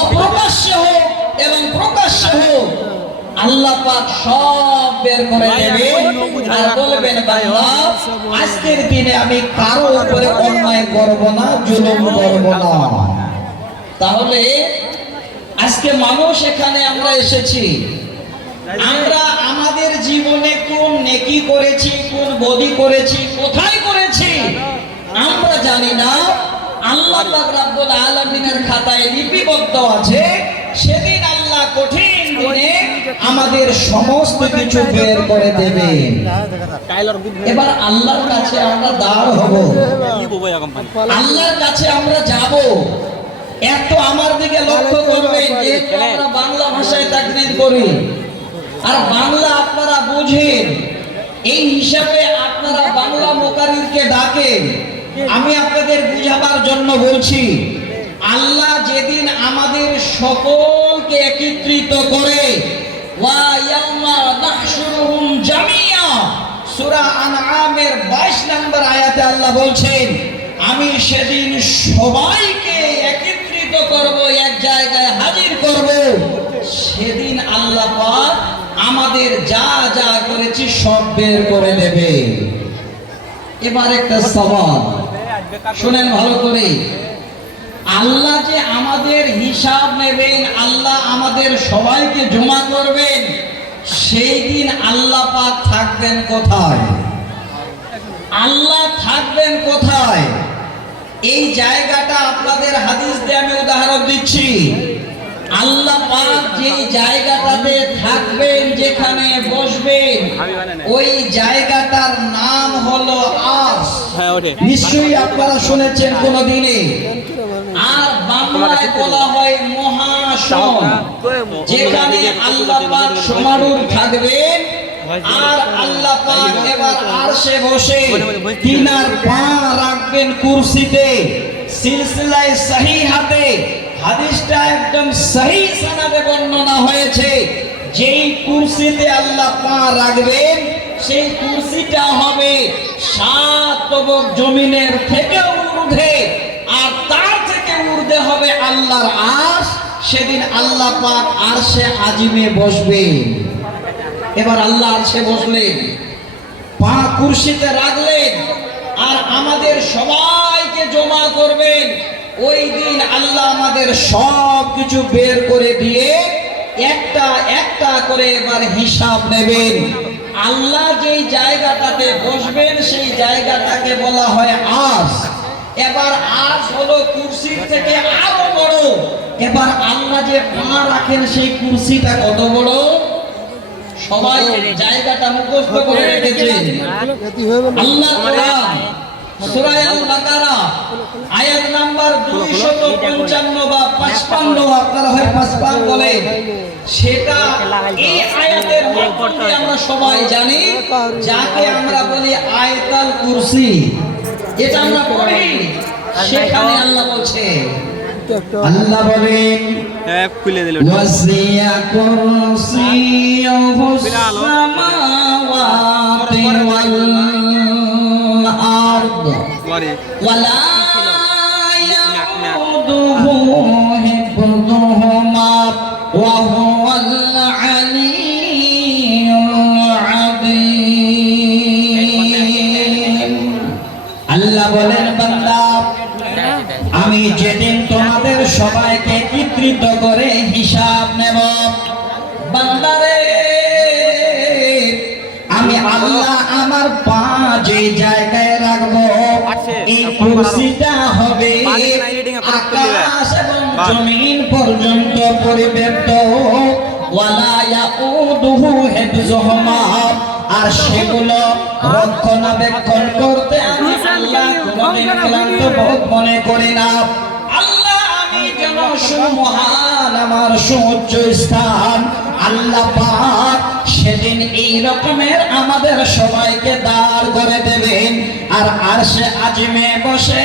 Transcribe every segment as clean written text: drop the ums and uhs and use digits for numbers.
অপ্রকাশ্য হোক এবং প্রকাশ্য হোক, আল্লাহ পাক সব বের করে দেবেন আর বলবেন বান্দা আজকের দিনে আমি কারো উপরে অন্যায় করব না, জুলুম করব না। তাহলে আজকে মানুষ এখানে আমরা এসেছি, আমরা আমাদের জীবনে কোন নেকি করেছি, কোন বদি করেছি, কোথায় করেছি আমরা জানি না। আল্লাহ পাক রব্বুল আলামিনের খাতায় লিপিবদ্ধ আছে। সেদিন আল্লাহ কঠিন দিনে আমাদের সমস্ত কিছু বের করে দেবেন। এবার আল্লাহর কাছে আমরা দাঁড় হব, আল্লাহর কাছে আমরা যাব। এত আমার দিকে লক্ষ্য করবেন, যেহেতু আমরা বাংলা ভাষায় তাকরীর করি আর বাংলা আপনারা বুঝেন, এই হিসাবে আপনারা বাংলা মুকাররিরকে ডাকেন। আমি আপনাদের বুঝাবার জন্য বলছি, আল্লাহ যেদিন আমাদের সকলকে একত্রিত করে, ওয়া ইয়াউমা নাহশুরুহুম জামিয়া, সূরা আনআমের 22 নম্বর আয়াতে আল্লাহ বলছেন, আমি সেদিন সবাইকে একত্রিত করব, এক জায়গায় হাজির করব। সেদিন আল্লাহ পাক আমাদের যা যা করেছি সব বের করে দেবে। এবার একটা সওয়াল শুনেন ভালো করে, আল্লাহ যে আমাদের হিসাব নেবেন, আল্লাহ আমাদের সবাইকে জমা করবেন, সেই দিন আল্লাহ পাক থাকবেন কোথায়? আল্লাহ থাকবেন কোথায়? এই জায়গাটা আপনাদের হাদিস দিয়ে আমি উদাহরণ দিচ্ছি। আল্লাহ পাক যে জায়গাটাতে থাকবেন, যেখানে বসবেন, ওই জায়গাটার নাম হলো আরশ। নিশ্চয়ই আপনারা শুনেছেন কোনদিনে। আর বাংলায় বলা হয় মহাশন, যেখানে আল্লাহ পাক সমারূঢ় থাকবেন। আর আল্লাহ পাক এবার আরশে বসে তিনার পা রাখবেন কুরসিতে। সিলসিলায়ে সহিহাতে হাদিসটা একদম সহি সনদে বর্ণনা হয়েছে, যেই কুরসিতে আল্লাহ পা রাখবেন সেই কুরসিটা হবে 7 তবক জমিনের থেকে ঊর্ধ্বে, আর তার থেকে ঊর্ধ্বে হবে আল্লাহর আরশ। সেদিন আল্লাহ পাক আরশে আজিমে বসবেন। এবার আল্লাহ আরশে বসলেন, পা কুরসিতে রাখলেন, আর আমাদের সবাইকে জমা করবেন। ওই দিন আল্লাহ আমাদের সব কিছু বের করে দিয়ে একটা একটা করে এবার হিসাব নেবেন। আল্লাহ যেই জায়গাটাতে বসবেন সেই জায়গাটাকে বলা হয় আরশ। এবার আরশ হলো কুরসির থেকে আরো বড়। এবার আল্লাহ যে পা রাখেন সেই কুরসিটা কত বড়? সবাই জায়গাটা মুখস্থ করে রেখেছেন। আল্লাহ কোরআন সূরা আল-বাকারা আয়াত নাম্বার 255 বা 55, আপনারা হয় 55 বলেন, সেটা এই আয়াতের মধ্যে আমরা সবাই জানি, যাকে আমরা বলি আয়াতুল কুরসি। এটা আমরা পড়ি, সেখানে আল্লাহ বলছে, আল্লাহ বলেন খুলে দিল, ওয়াসিয়া কুরসিয়ুহুস সামাওয়াতি ওয়াল আরদ ওয়ালা ইয়াউদুহু হিফযুহুমা ওয়া হুয়াল আলিয়্যুল আযীম। আল্লাহ বলেন, বান্দা আমি যেদিন তোমাদের সবাইকে একত্রিত করে হিসাব নেব, বান্দারে আমি আল্লাহ আমার পা যে জায়গায় রাখবো, এই কুরসিটা হবে আকাশ এবং জমিন পর্যন্ত পরিব্যাপ্ত। ওয়ালা ইয়াউদুহু হিফযুহুমা, আর সেগুলো রক্ষণাবেক্ষণ করতে আমি আল্লাহ কোনদিন ক্লান্ত বোধ মনে করি না। আল্লাহ আমি কেন সুমহান, আমার সুউচ্চ স্থান। আল্লাহ পাক সেদিন এই রকমের আমাদের সবাইকে দাঁড় করে দেবেন, আর আরশে আজিমে বসে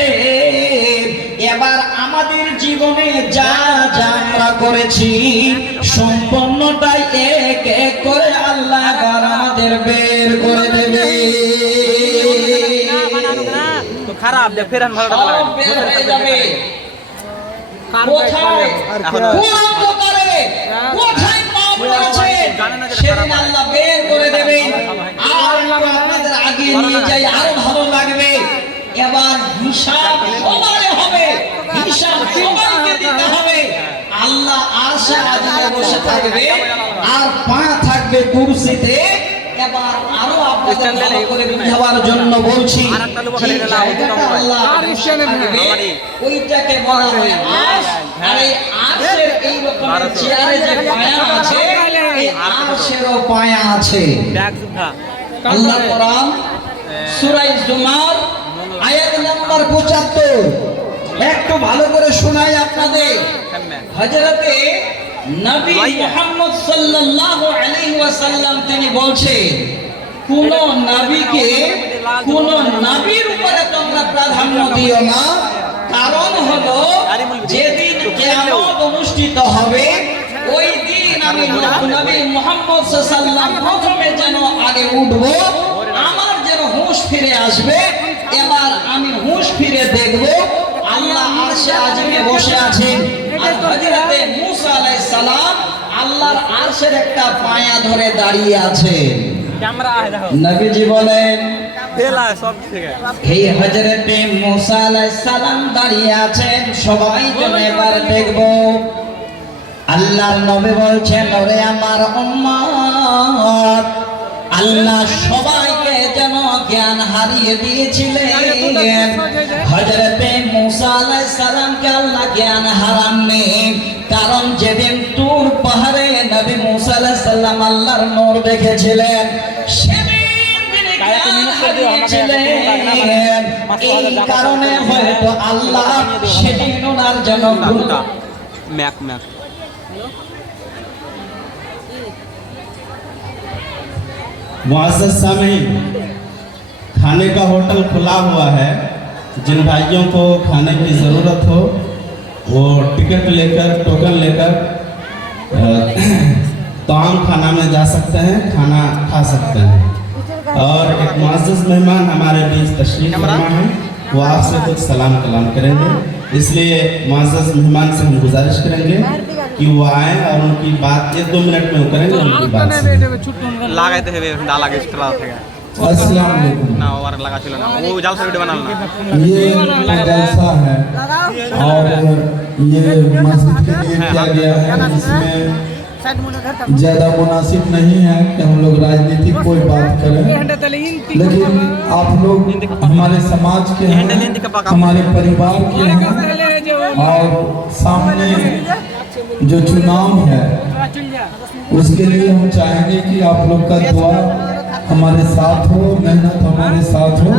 এবার আমাদের জীবনে যা যা আমরা করেছি সম্পূর্ণটাই এক এক করে আল্লাহ আমাদের বের করে দেবে। খারাপ, ফেরান ভালো বের হয়ে যাবে। কোথায় কোন অন্ধকারে কোথায় পা পড়েছেন সেদিন আল্লাহ বের করে দেবেন। আর একটু আপনাদের আগে নিয়ে যাই, আরো ভালো লাগবে। এবার হিসাব সবারে হবে, হিসাব সবাইকে দিতে হবে। আল্লাহ আরশে আজিমে বসে থাকবে আর পা থাকবে কুরসিতে। এবার আরো আপনাদের ভালো করে বুঝাবার জন্য বলছি, যে জায়গাটা আল্লাহ বসে থাকবে ওইটাকে বলা হয় আরশ। আর এই আরশের এই রকমের চেয়ারে যে পায়া আছে, এই আরশেরও পায়া আছে। আল্লাহ কোরআন সূরা জুমার আয়াত নাম্বার 75 একটু ভালো করে শোনাই আপনাদের। হযরতে নবী মুহাম্মদ সাল্লাল্লাহু আলাইহি ওয়াসাল্লাম তিনি বলছেন, কোন নবীকে কোন নবীর উপরে তোমরা প্রাধান্য দিও না। কারণ হলো যেদিন কিয়ামত অনুষ্ঠিত হবে ওই দিন আমি নবী মুহাম্মদ সাল্লাল্লাহু আলাইহি ওয়াসাল্লাম প্রথমে যেন আগে উঠব, আমার যেন হুঁশ ফিরে আসবে। এবার আমি হুঁশ ফিরে দেখব আল্লাহ আরশে আজিমে বসে আছেন, আর হযরতে মূসা আলাইহিস সালাম আল্লাহর আরশের একটা পায়া ধরে দাঁড়িয়ে আছেন। নবীজি বলেন, এই হযরতে মূসা আলাইহিস সালাম দাঁড়িয়ে আছেন, সবাই যেন এবার দেখব। আল্লাহর নবী বলছেন, ওরে আমার উম্মত, আল্লাহ সবাইকে যেন জ্ঞান হারিয়ে দিয়েছিলেন, হযরতে মূসা আলাইহিস সালামকে আল্লাহ জ্ঞান হারাননি। কারণ যেদিন তুর পাহাড়ে নবী মূসা আলাইহিস সালাম আল্লাহর নূর দেখেছিলেন, সেদিন তিনি জ্ঞান হারিয়েছিলেন। এই কারণে হয়তো আল্লাহ সেদিন ওনার জন্য मुअज़्ज़ज़ सामीन, खाने का होटल खुला हुआ है। जिन भाइयों को खाने की ज़रूरत हो वो टिकट लेकर, टोकन लेकर ताम खाना में जा सकते हैं, खाना खा सकते हैं। और एक मुअज़्ज़ज़ मेहमान हमारे बीच तशरीफ़ फरमा है, वो आपसे कुछ सलाम कलाम करेंगे। इसलिए मुअज़्ज़ज़ मेहमान से हम गुजारिश करेंगे कि वो आए और उनकी बात 1-2 मिनट में वो करेंगे, उनकी बात লাগাইতে হবে না লাগে স্ট্রা থেকে अस्सलाम वालेकुम। না ওর লাগা ছিল না, ও জালসা ভিডিও বানাল না। ये जलसा है और ये मस्जिद के लिए किया गया है, इसमें ज़्यादा मुनासिब नहीं है कि हम लोग राजनीतिक कोई बात करें, लेकिन आप लोग हमारे समाज के हैं, हमारे परिवार के हैं, और सामने जो चुनाव है उसके लिए हम चाहेंगे कि आप लोग का दुआ हमारे साथ हो, मेहनत हमारे साथ हो,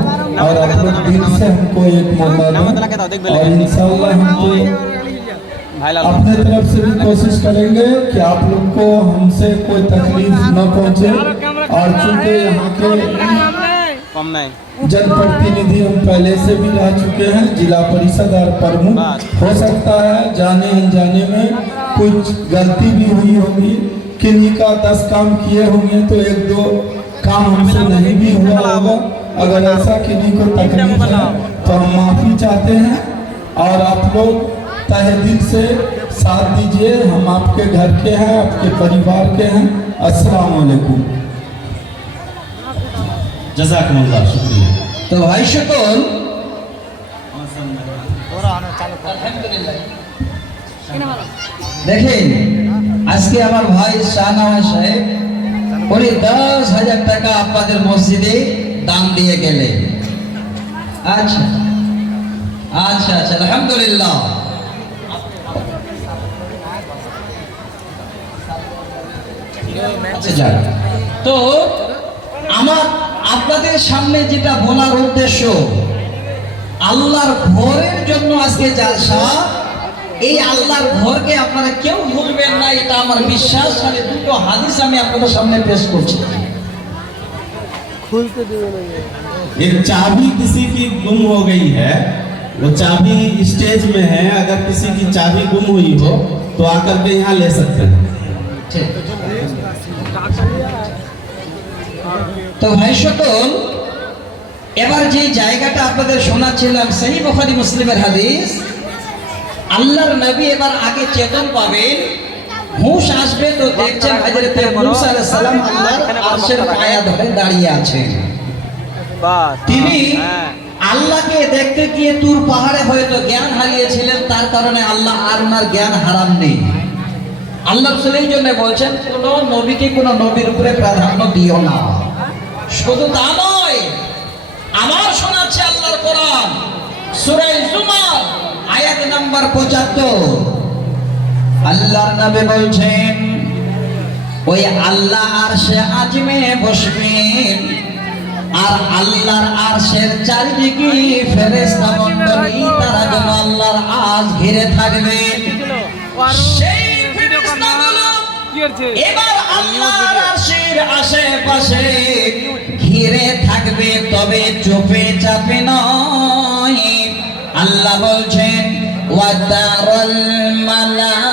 और आप लोग दिल से हमको एक मौका दें। और इंशाअल्लाह हम तो अपने तरफ से भी कोशिश करेंगे कि आप लोग को हमसे कोई तकलीफ न पहुंचे। और चूंकि यहाँ के কম নাই जनप्रतिनिधि हम पहले से भी रह चुके हैं, जिला परिषद और प्रमुख, हो सकता है जाने अनजाने में कुछ गलती भी हुई होगी, किन्हीं का 10 काम किए होंगे तो 1-2 काम हमसे नहीं भी हुआ होगा। अगर ऐसा किन्हीं को तकलीफ है तो हम माफ़ी चाहते हैं, और आप लोग तहे दिल से साथ दीजिए। हम आपके घर के हैं, आपके परिवार के हैं। अस्सलाम वालेकुम, जज़ाकुमुल्लाह, शुक्रिया। তো ভাই সকল, দেখেন আজকে আমার ভাই শাহনওয়াজ সাহেব উনি 10,000 টাকা আপনাদের মসজিদে দান দিয়ে গেলেন। আচ্ছা আচ্ছা আচ্ছা, আলহামদুলিল্লাহ। আচ্ছা যাক, তো আমার আপনাদের সামনে যেটা বলার উদ্দেশ্য, আল্লাহর ঘরের জন্য আজকে জালসা। এই আল্লাহর ঘরকে আপনারা কেউ ভুলবেন না, এটা আমার বিশ্বাস। তাহলে দুটো হাদিস আমি আপনাদের সামনে পেশ করছি। एक चाबी किसी की गुम हो गई है, वो चाबी स्टेज में है, अगर किसी की चाबी गुम हुई हो तो आकर के यहाँ ले सकते हैं। ঠিক। তো ভাই সকল, এবার যে জায়গাটা আপনাদের শোনাচ্ছিলাম সহিহ বুখারী মুসলিমের হাদিস, আল্লাহর নবী এবার আগে চেতন পাবেন, হুঁশ আসবে তো দেখছেন হযরতে মুসা আলাইহিস সালাম আল্লাহর আরশের পায়া ধরে দাঁড়িয়ে আছেন। বাস তিনি হ্যাঁ আল্লাহকে দেখতে গিয়ে তুর পাহাড়ে হয়তো জ্ঞান হারিয়েছিলেন, তার কারণে আল্লাহ আর ওনার জ্ঞান হারান নেই। আল্লাহ সেই জন্য বলছেন কোন নবীকে কোন নবীর উপরে প্রাধান্য দিও না। শুধু তা নয়, আমার শোনাচ্ছে আল্লাহর কোরআন সূরা জুমার আয়াত নাম্বার ৭৫। আল্লাহর নবী বলছেন ওই আল্লাহ আরশে আজিমে বসবেন, আর আল্লাহর আরশের চারিদিকে ফেরেশতা মণ্ডলী তারা যেন আল্লাহর আরশ ঘিরে থাকবে। সেই ফেরেশতাগুলো এবার আল্লাহর আরশের আশেপাশে ঘিরে থাকবে, তবে চুপে চাপে নয়। আল্লাহ বলছেন ওয়াতারাল মালাইকাতা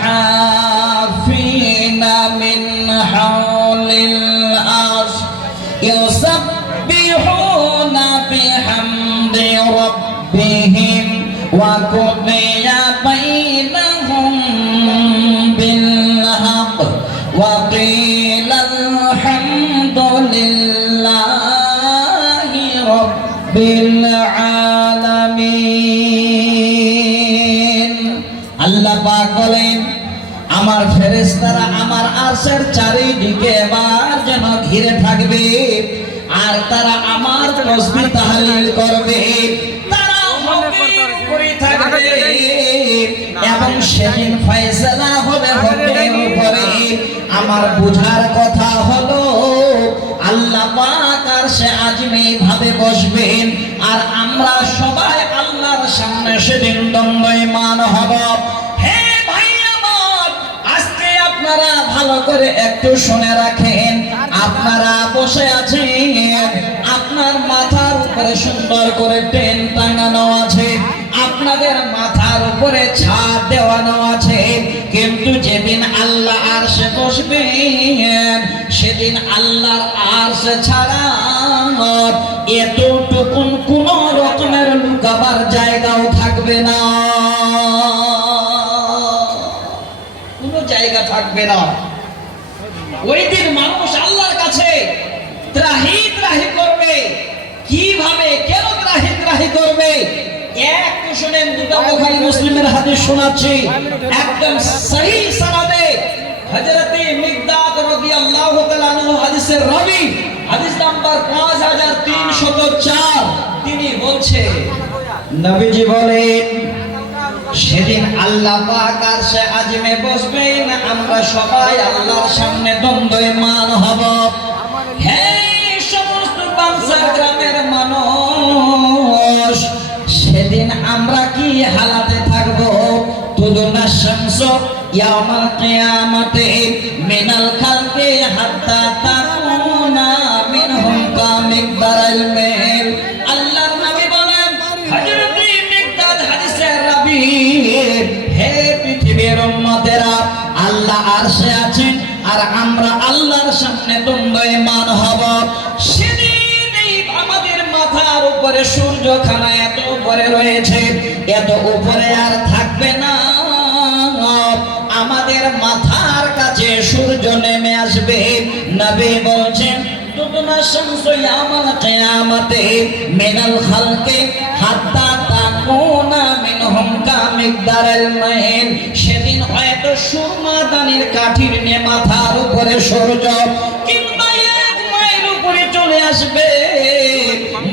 হাফিনা মিন হাওলিল আরশ ইউসাব্বিহুনা বিহামদি রাব্বিহিম ওয়া কুদিয়া বাইনাহুম বিল হক ওয়া কিলাল হামদুলিল্লাহি রাব্বিল আলামিন। আল্লাহ পাক বলেন আমার ফেরেশতারা আমার আরশের চারিদিকে এবার যেন ঘিরে থাকবে, আর তারা আমার তাসবিহ তাহলিল করবে, তারা হকের উপরে থাকবে, এবং সেদিন ফয়সালা হবে হকের উপরে। আমার বুঝার কথা হলো আল্লাহ পাক আরশে আজিমে ভাবে বসবেন, আর আমরা সবাই আল্লাহর সামনে সেদিন দণ্ডায়মান হব। হে ভাই আমার, আজকে আপনারা ভালো করে একটু শুনে রাখেন। আপনারা বসে আছেন, আপনার মাথার উপরে সুন্দর করে টেন টাঙানো আছে, আপনাদের মাথার উপরে ছাদ দেওয়ানো আছে, কিন্তু যেদিন আল্লাহ আরশে বসবেন সেদিন আল্লাহর আরশ ছাড়া এতটুকুন কোন রকমের লুকাবার জায়গাও থাকবে না, কোনো জায়গা থাকবে না। ওই দিন মানুষ আল্লাহর কাছে ত্রাহি ত্রাহি করবে। কিভাবে, কেন ত্রাহি ত্রাহি করবে? একটু শুনেন, দুটো বুখারী মুসলিমের হাদিস শোনাচ্ছি একদম সহিহ সনদে। হযরতে মিকদাদ রাদিয়াল্লাহু তাআলা আনহু হাদিসের রাবী, হাদিস নাম্বার 5304, তিনি বলছেন নবীজি বলেন সেদিন আল্লাহ পাক আরশে আজিমে বসবেন, আমরা সবাই আল্লাহর সামনে দণ্ডায়মান হব। হে সমস্ত বাঞ্ছা গ্রামের মানুষ, সেদিন আমরা কি হালাতে থাকব? তুদুনা শামসু ইয়াউমাল কিয়ামাতি মিনাল খালকি হাত্তা তাকুনা মিনহুম কামিকদারাল মাইল। আল্লাহর নবী বলেন, হযরতে মিকদাদ হাদিসের রাবী, হে পৃথিবীর উম্মতেরা, আল্লাহ আরশে আছেন আর আমরা আল্লাহর সামনে দণ্ডায়মান হব। সেদিন আমাদের মাথার উপরে সূর্যখানা এত উপরে রয়েছে, এত উপরে আর থাকবে না, আমাদের মাথার কাছে সূর্য নেমে আসবে। নবী বলছেন তুদনা শামসু ইয়াউমাল কিয়ামাতি মিনাল খালকি হাত্তা তাকুনা মিনহুম কামিকদারাল মাইল। সেদিন হয়তো সুরমা দানির কাঠির নে মাথার উপরে সূর্য কিংবা 1 মাইল উপরে চলে আসবে।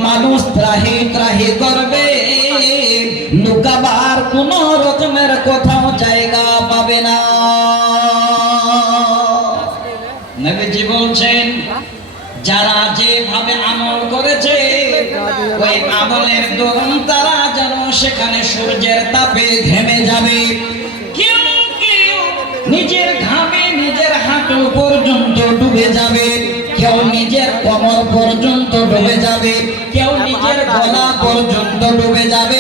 মানুষ ত্রাহি ত্রাহি করবে, লুকাবার কোন রকমের কোথাও জায়গা পাবে না। নবীজি বলছেন যারা যেভাবে আমল করেছে ওই আমলের দরুন তারা যেন সেখানে সূর্যের তাপে ঘেমে যাবে। কেউ কেউ নিজের ঘামে নিজের হাঁটু পর্যন্ত ডুবে যাবে, কেউ নিজের কোমর পর্যন্ত ডুবে যাবে, কেউ নিজের গলা পর্যন্ত ডুবে যাবে।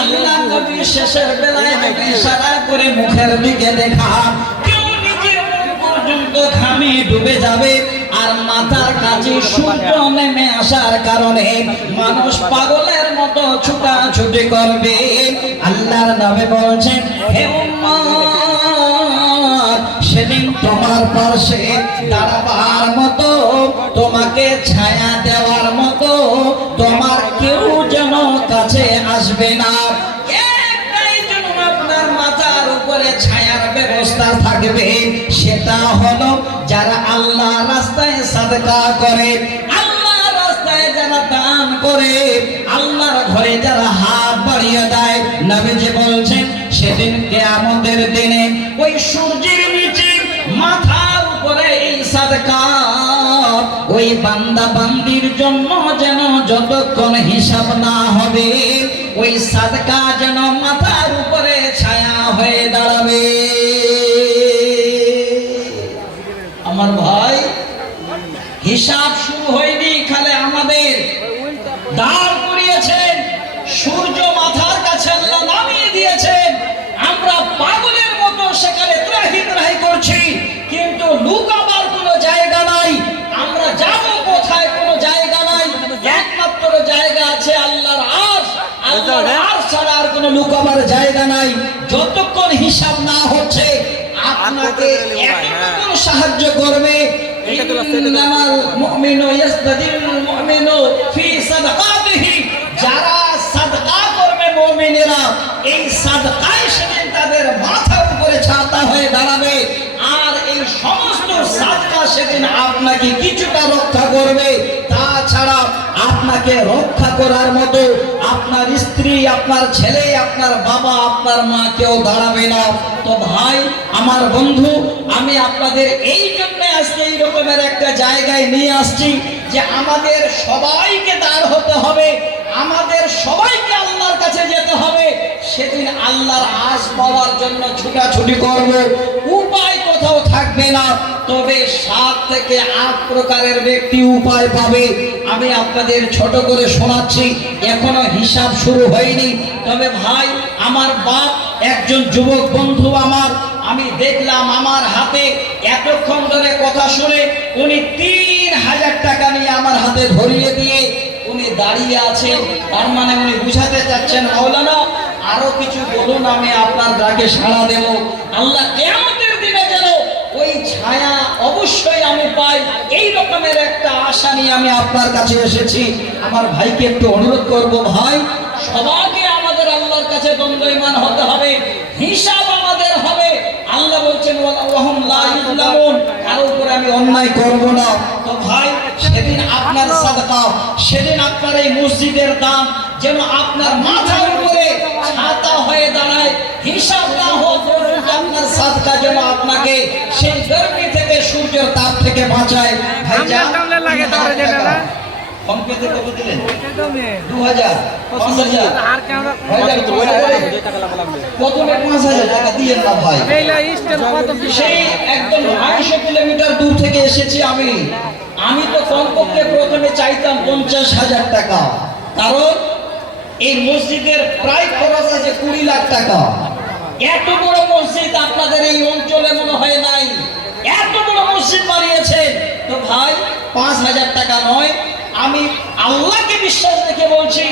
আল্লাহ নবী শেষের বেলায় ইশারা করে মুখের দিকে দেখা, কেউ নিজের মুখ পর্যন্ত ঘামে ডুবে যাবে, আর মাথার কাছে সূর্য নেমে আসার কারণে মানুষ পাগলের মতো ছুটাছুটি করবে। আল্লাহর নবী বলছেন, হে উম্মত, সেদিন তোমার পাশে দাঁড়াবার মতো, তোমাকে ছায়া দেওয়ার মতো তোমার কেউ যেন কাছে আসবে না। একটাই জন্য আপনার মাথার উপরে ছায়ার ব্যবস্থা থাকবে, সেটা হলো যারা আল্লাহ রাস্তায় সাদকা করে, আল্লাহ রাস্তায় যারা দান করে, আল্লাহর ঘরে যারা হাত বাড়িয়ে দেয়। নবীজি বলছেন, সেদিন কিয়ামতের দিনে ওই সূর্যের নিচে মাথার উপরে এই সাদকা ওই বান্দা বান্দির জন্য যেন যতক্ষণ হিসাব না হবে, ওই সাদকা যেন মাথার উপরে ছায়া হয়ে দাঁড়াবে। আমার ভাই, হিসাব শুরু হয়নি, খালি আমাদের দাঁড় করিয়েছেন, সূর্য মাথার কাছে আল্লাহ নামিয়ে দিয়েছেন, আমরা পাগলের মতো সেখানে ত্রাহি ত্রাহি করছি, কিন্তু লুকাবার কোনো জায়গা নাই। আমরা যাব কোথায়? কোনো জায়গা নাই, একমাত্র জায়গা আছে আল্লাহর আরশ। আল্লাহর আরশ ছাড়া আর কোনো লুকাবার জায়গা নাই। যতক্ষণ হিসাব না হচ্ছে আপনাকে এতটুকু সাহায্য করবে, ইন্নামাল মুমিনু ইয়াসতাদিলুল মুমিনু ফি সাদাকাতিহি, যারা সাদকা করবে মুমিনেরা, এই সাদকায় সেদিন তাদের মাথার উপরে ছাতা হয়ে দাঁড়াবে। আর এই সমস্ত সাদকা সেদিন আপনাকে কিছুটা রক্ষা করবে, তাছাড়া আপনাকে রক্ষা করার মতো আপনার স্ত্রী, আপনার ছেলে, আপনার বাবা, আপনার মা কেউ দাঁড়াবে না। তো ভাই, আমার বন্ধু, আমি আপনাদের এই জন্য আজকে এই রকমের একটা জায়গায় নিয়ে আসছি যে আমাদের সবাইকে দাঁড় হতে হবে, আমাদের সবাইকে আল্লাহর কাছে যেতে হবে। সেদিন আল্লাহর আশ পাওয়ার জন্য ছুটাছুটি করব, উপায় কোথাও থাকবে না। তবে 7 থেকে 8 প্রকারের ব্যক্তি উপায় পাবে। আমি আপনাদের ছোট করে শোনাচ্ছি, এখনো হিসাব শুরু হয়নি। তবে ভাই, আমার বাপ একজন যুবক বন্ধু আমার, আমি দেখলাম আমার হাতে এতক্ষণ ধরে কথা শুনে উনি 3000 টাকা নিয়ে আমার হাতে ধরিয়ে দিয়ে উনি দাঁড়িয়ে আছেন। তার মানে উনি বুঝাতে চাচ্ছেন, মাওলানা আরো কিছু বলুন, আমি আপনার ডাকে সাড়া দেব। আল্লাহ কিয়ামতের দিনে যেন ওই ছায়া অবশ্যই আমি পাই, এই রকমের একটা আশা নিয়ে আমি আপনার কাছে এসেছি। আমার ভাইকে একটু অনুরোধ করব, ভাই, সবাইকে আমাদের আল্লাহর কাছে দণ্ডায়মান হতে হবে, হিসাব আমাদের হবে। আল্লাহ বলছেন, ওয়াহুম লা ইউযলামুন, কারো উপরে আমি অন্যায় করব না। তো ভাই, সেদিন আপনার সাদকা, সেদিন আপনার এই মসজিদের দান যেন আপনার মাথার উপরে ছাতা হয়ে দাঁড়ায়। হিসাব না হোক, আপনার সাদকা যেন আপনাকে সেই গরমি থেকে, সূর্যের তাপ থেকে বাঁচায়। ভাই, কমপেতে কত দিলেন? 2000, 5000, প্রথমে 5000 টাকা দিয়ে না ভাই। সেই একদম 250 কিলোমিটার দূর থেকে এসেছি আমি তো কমপক্ষে প্রথমে চাইতাম 50,000 টাকা, কারণ এই মসজিদের প্রায় খরচ আছে 20 লাখ টাকা। এত বড় মসজিদ আপনাদের এই অঞ্চলে মনে হয় নাই, এত বড় মসজিদ বানিয়েছেন। তো ভাই, 5000 টাকা নয়, আমি আল্লাহকে বিশ্বাস রেখে বলছি,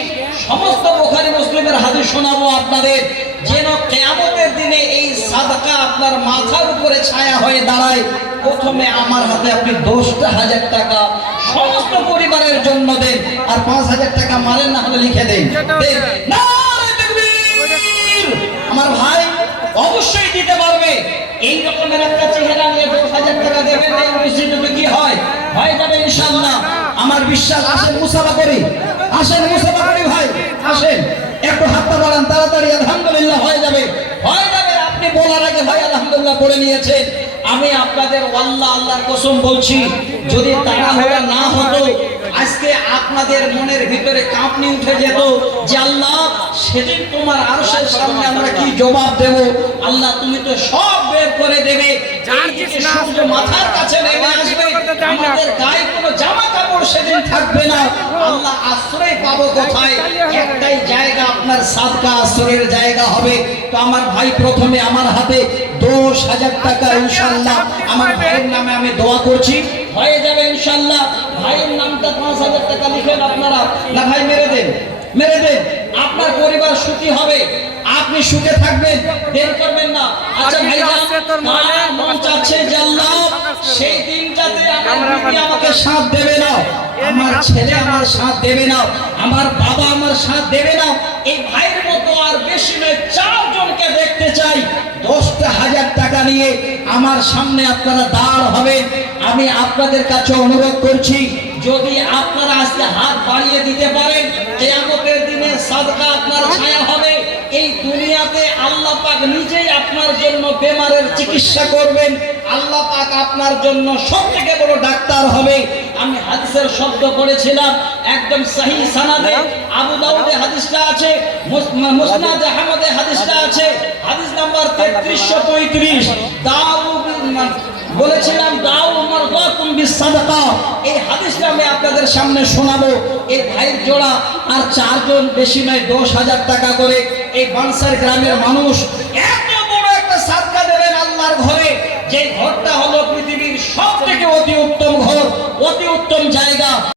সমস্ত বুখারী মুসলিমের হাদিস শোনাবো আপনাদের, যেন কিয়ামতের দিনে এই সাদকা আপনার মাথার উপরে ছায়া হয়ে দাঁড়ায়। প্রথমে আমার হাতে আপনি 10,000 টাকা সমস্ত পরিবারের জন্য দেন, আর 5000 টাকা মারেন না হলে লিখে দেন। নারে তাকবীর! আমার ভাই অবশ্যই দিতে পারবে। এই রকমের একটা চেহারা নিয়ে 10,000 টাকা দেবেন, এই মসজিদে কি হয়? হয়ে যাবে ইনশাআল্লাহ, আমার বিশ্বাস। আসেন মুসাফা করি, আসেন মুসাফা করি ভাই, আসেন একটু হাতটা বাড়ান তাড়াতাড়ি। আলহামদুলিল্লাহ হয়ে যাবে, হয়ে যাবে। আপনি বলার আগে ভাই আলহামদুলিল্লাহ করে নিয়েছেন। আমি আপনাদের আল্লাহর কসম বলছি, যদি তাড়াহুড়া না হতো, আজকে আপনাদের মনের ভিতরে কাঁপনি উঠে যেত যে আল্লাহ, সেদিন তোমার আরশের সামনে আমরা কি জবাব দেব? আল্লাহ, তুমি তো সব বের করে দেবে। সূর্য মাথার কাছে নেমে আসবে, আমাদের গায়ে কোনো জামা কাপড় সেদিন থাকবে না। আল্লাহ, আশ্রয় পাবো কোথায়? একটাই জায়গা, আপনার সাদকা আশ্রয়ের জায়গা হবে। তো আমার ভাই, প্রথমে আমার হাতে 10,000 টাকা ইনশাআল্লাহ আমার ভাইয়ের নামে আমি দোয়া করছি। হয়ে যাবে ইনশাআল্লাহ। ভাইয়ের নামটা 5000 টাকা লিখেন আপনারা, না ভাই মেরে দেন, মেরে দেন, আপনার পরিবার সুখী হবে, আপনি সুখে থাকবেন, দেরি করবেন না। আচ্ছা ভাইজান, কার মন চাচ্ছে যে আল্লাহ সেই দিনটাতে আমার বিবি আমাকে সাথ দেবে না, আমার ছেলে আমার সাথ দেবে না, আমার বাবা আমার সাথ দেবে না, এই ভাইয়ের মতো আর বেশি নয় 4 জনকে দেখতে চাই, 10,000 টাকা নিয়ে আমার সামনে আপনারা দাঁড় হবেন। আমি আপনাদের কাছে অনুরোধ করছি, যদি আপনারা আজকে হাত বাড়িয়ে দিতে পারেন, কিয়ামতের দিনে সাদকা আপনার ছায়া হবে। এই দুনিয়াতে আল্লাহ পাক নিজেই আপনার জন্য বেমারের চিকিৎসা করবেন, আল্লাহ পাক আপনার জন্য সবথেকে বড় ডাক্তার হবে। আমি হাদিসের শব্দ পড়েছিলাম, একদম সহিহ সানাদে আবু দাউদে হাদিসটা আছে, মুসনাদ আহমদে হাদিসটা আছে, হাদিস নাম্বার 3335। বলেছিলাম দাও মারদাতুম বিসাদাকা, এই হাদিসটা আমি আপনাদের সামনে শোনাবো। এই ভাইয়ের জোড়া আর 4 জন, বেশি নয়, 10,000 টাকা করে এই বানসার গ্রামের মানুষ এত বড় একটা সাদকা দেবেন আল্লাহর ঘরে, যে ঘরটা হলো পৃথিবীর সবথেকে অতি উত্তম ঘর, অতি উত্তম জায়গা।